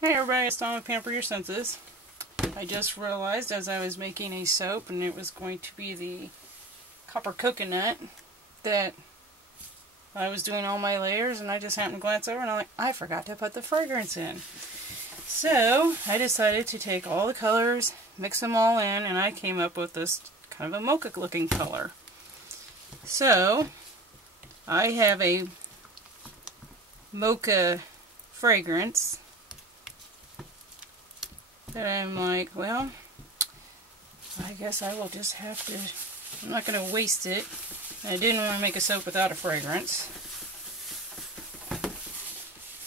Hey everybody, it's Tom with Pamper Your Senses. I just realized as I was making a soap, and it was going to be the copper coconut, that I was doing all my layers, and I just happened to glance over and I'm like, I forgot to put the fragrance in. So I decided to take all the colors, mix them all in, and I came up with this kind of a mocha looking color. So I have a mocha fragrance that I'm like, well, I guess I will just have to, I'm not going to waste it. I didn't want to make a soap without a fragrance.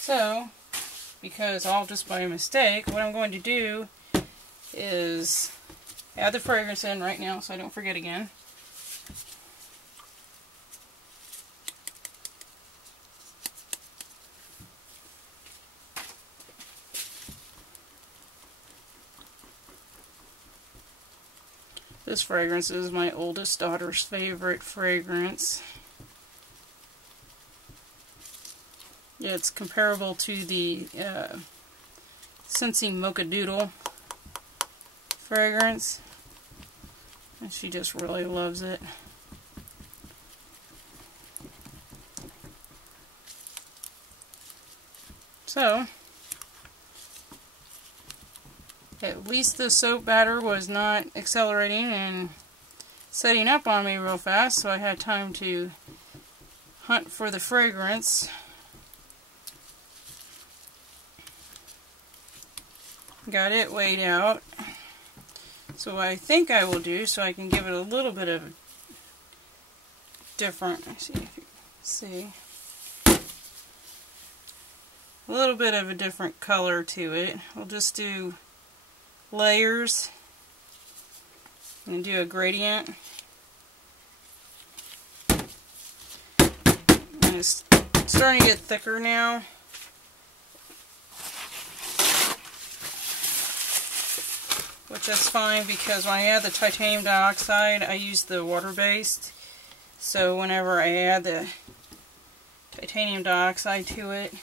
So, because all just by mistake, what I'm going to do is add the fragrance in right now so I don't forget again. This fragrance is my oldest daughter's favorite fragrance. Yeah, it's comparable to the Scentsy Mocha Doodle fragrance, and she just really loves it. So, at least the soap batter was not accelerating and setting up on me real fast, so I had time to hunt for the fragrance. Got it weighed out. So what I think I will do, so I can give it a little bit of a different, let's see if you see, a little bit of a different color to it. We'll just do layers and do a gradient. And it's starting to get thicker now. Which is fine, because when I add the titanium dioxide, I use the water-based. So whenever I add the titanium dioxide to it,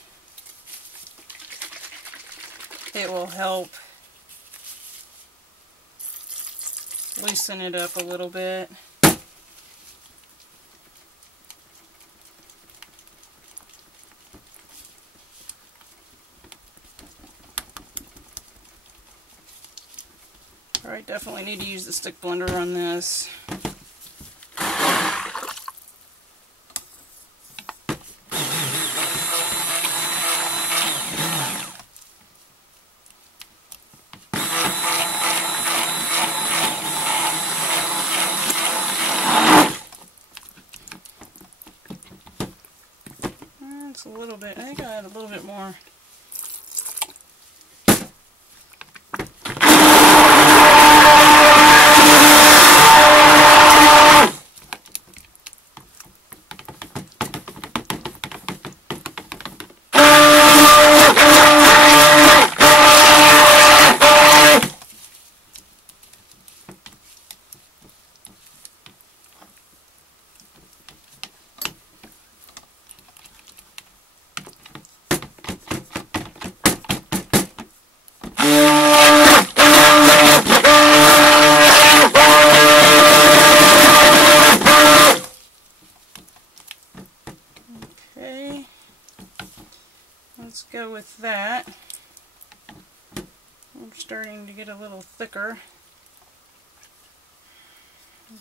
it will help loosen it up a little bit. Alright, definitely need to use the stick blender on this. It's a little bit, I think I add a little bit more. Let's go with that. I'm starting to get a little thicker.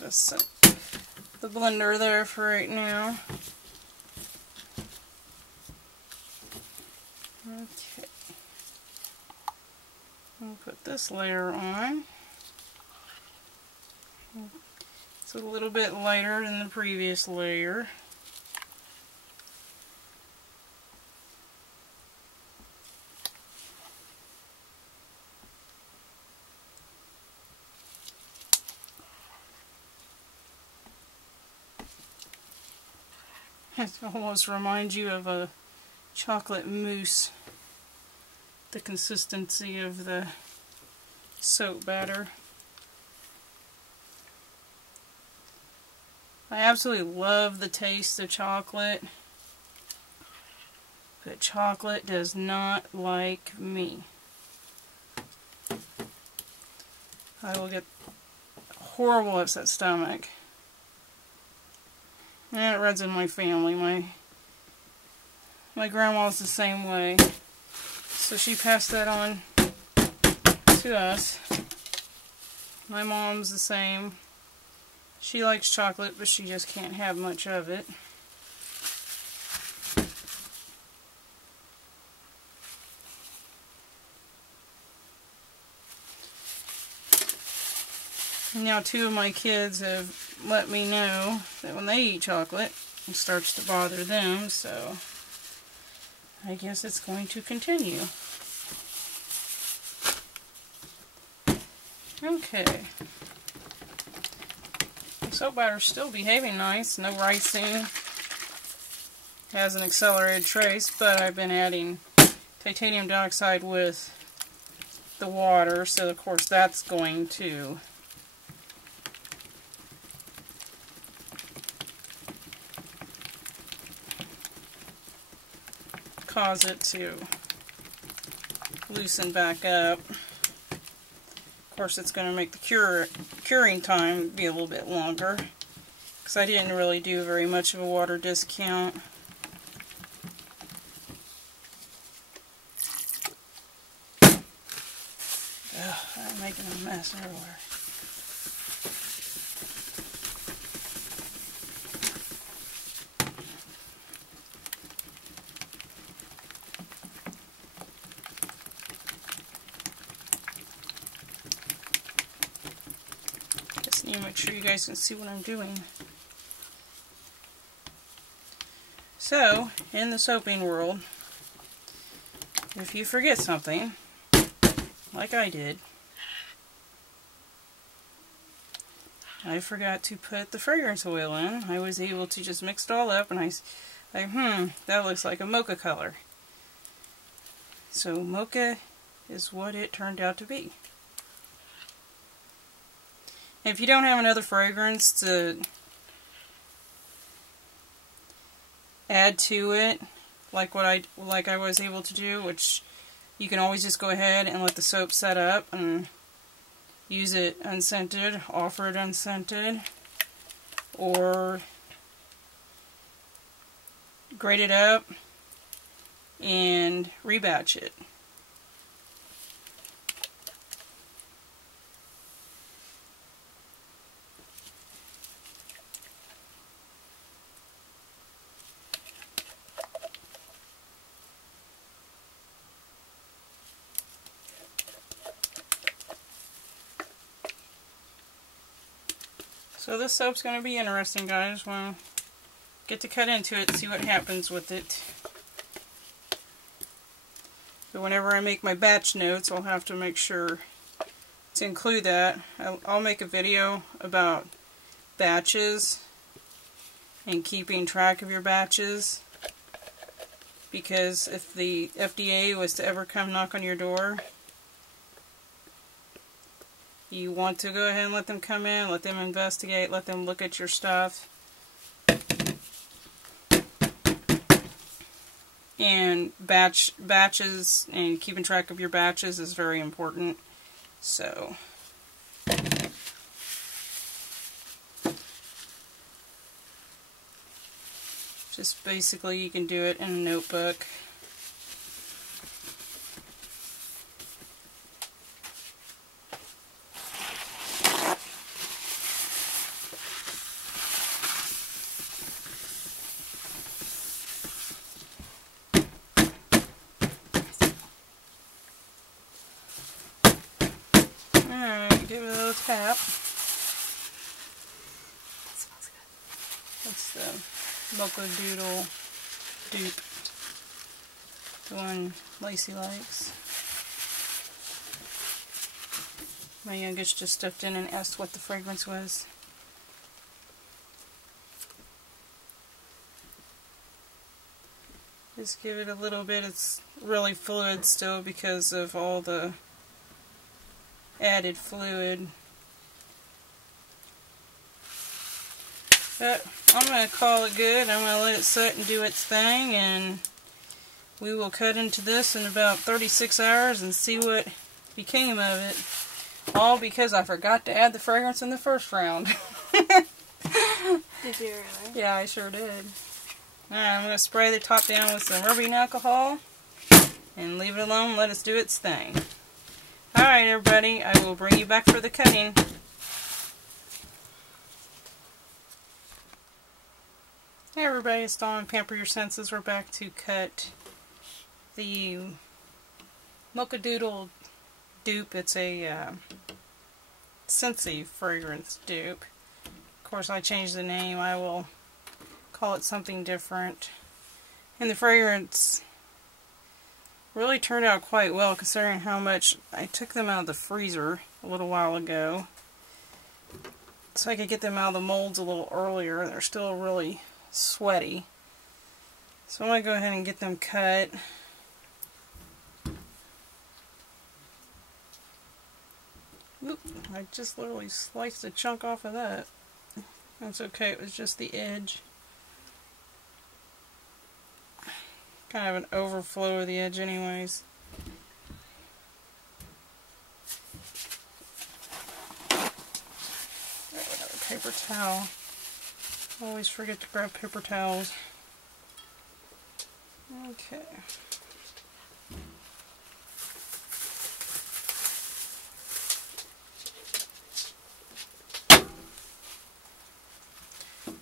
Just set the blender there for right now. Okay. I'll put this layer on. It's a little bit lighter than the previous layer. It almost reminds you of a chocolate mousse, the consistency of the soap batter. I absolutely love the taste of chocolate, but chocolate does not like me. I will get horrible upset stomach. And it runs in my family. My grandma's the same way. So she passed that on to us. My mom's the same. She likes chocolate, but she just can't have much of it. Now 2 of my kids have let me know that when they eat chocolate, it starts to bother them, so I guess it's going to continue. Okay. The soap batter's still behaving nice, no ricing. Has an accelerated trace, but I've been adding titanium dioxide with the water, so of course that's going to cause it to loosen back up. Of course, it's going to make the curing time be a little bit longer, because I didn't really do very much of a water discount. Ugh, I'm making a mess everywhere. Just need to make sure you guys can see what I'm doing. So, in the soaping world, if you forget something, like I did, I forgot to put the fragrance oil in. I was able to just mix it all up, and that looks like a mocha color. So mocha is what it turned out to be. And if you don't have another fragrance to add to it, like I was able to do, which you can always just go ahead and let the soap set up and use it unscented, offer it unscented, or grate it up and rebatch it. So this soap's going to be interesting, guys. We'll get to cut into it and see what happens with it. But whenever I make my batch notes, I'll have to make sure to include that. I'll make a video about batches and keeping track of your batches. Because if the FDA was to ever come knock on your door, you want to go ahead and let them come in, let them investigate, let them look at your stuff. And batches and keeping track of your batches is very important. So just basically you can do it in a notebook. Give it a little tap. That smells good. That's the Mocha Doodle dupe. The one Lacey likes. My youngest just stepped in and asked what the fragrance was. Just give it a little bit. It's really fluid still because of all the added fluid. But I'm going to call it good. I'm going to let it sit and do its thing, and we will cut into this in about 36 hours and see what became of it. All because I forgot to add the fragrance in the first round. Did you really? Yeah, I sure did. Alright, I'm going to spray the top down with some rubbing alcohol and leave it alone and let it do its thing. Alright everybody, I will bring you back for the cutting. Hey everybody, it's Dawn. Pamper your senses. We're back to cut the Mocha Doodle dupe. It's a Scentsy fragrance dupe. Of course, I changed the name. I will call it something different. And the fragrance really turned out quite well considering how much I took them out of the freezer a little while ago. So I could get them out of the molds a little earlier. They're still really sweaty. So I'm going to go ahead and get them cut. Oop, I just literally sliced a chunk off of that. That's okay, it was just the edge. Kind of an overflow of the edge anyways. Grab another paper towel. Always forget to grab paper towels. Okay.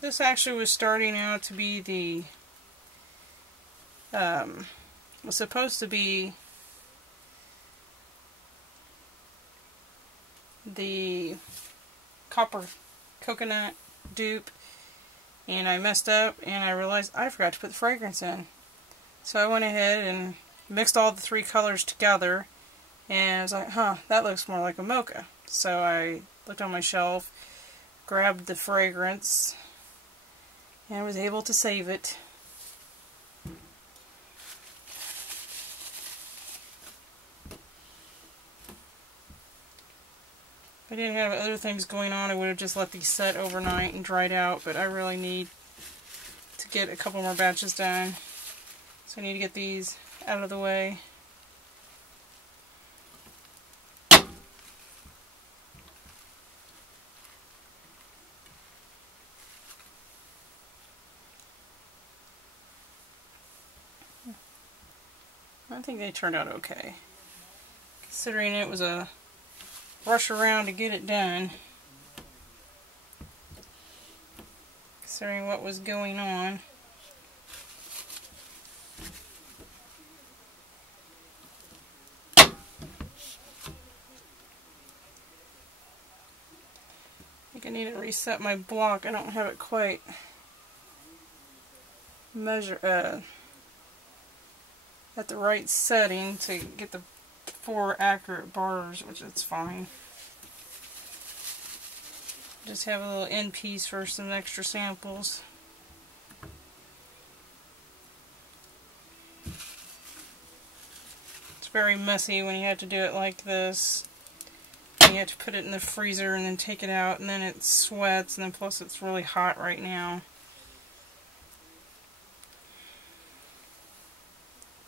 This actually was starting out to be the was supposed to be the copper coconut dupe, and I messed up and I realized I forgot to put the fragrance in. So I went ahead and mixed all the three colors together and I was like, huh, that looks more like a mocha. So I looked on my shelf, grabbed the fragrance, and I was able to save it. If I didn't have other things going on, I would have just let these set overnight and dried out, but I really need to get a couple more batches done. So I need to get these out of the way. I think they turned out okay, considering it was a rush around to get it done, considering what was going on. I think I need to reset my block. I don't have it quite at the right setting to get the 4 accurate bars, which is fine. Just have a little end piece for some extra samples. It's very messy when you have to do it like this. And you have to put it in the freezer and then take it out, and then it sweats, and then plus it's really hot right now.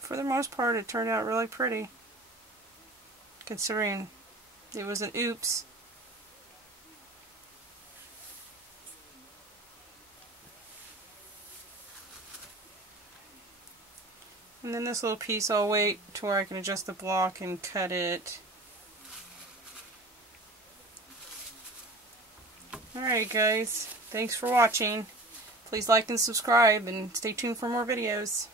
For the most part, it turned out really pretty, considering it was an oops. And then this little piece, I'll wait to where I can adjust the block and cut it. Alright guys, thanks for watching. Please like and subscribe and stay tuned for more videos.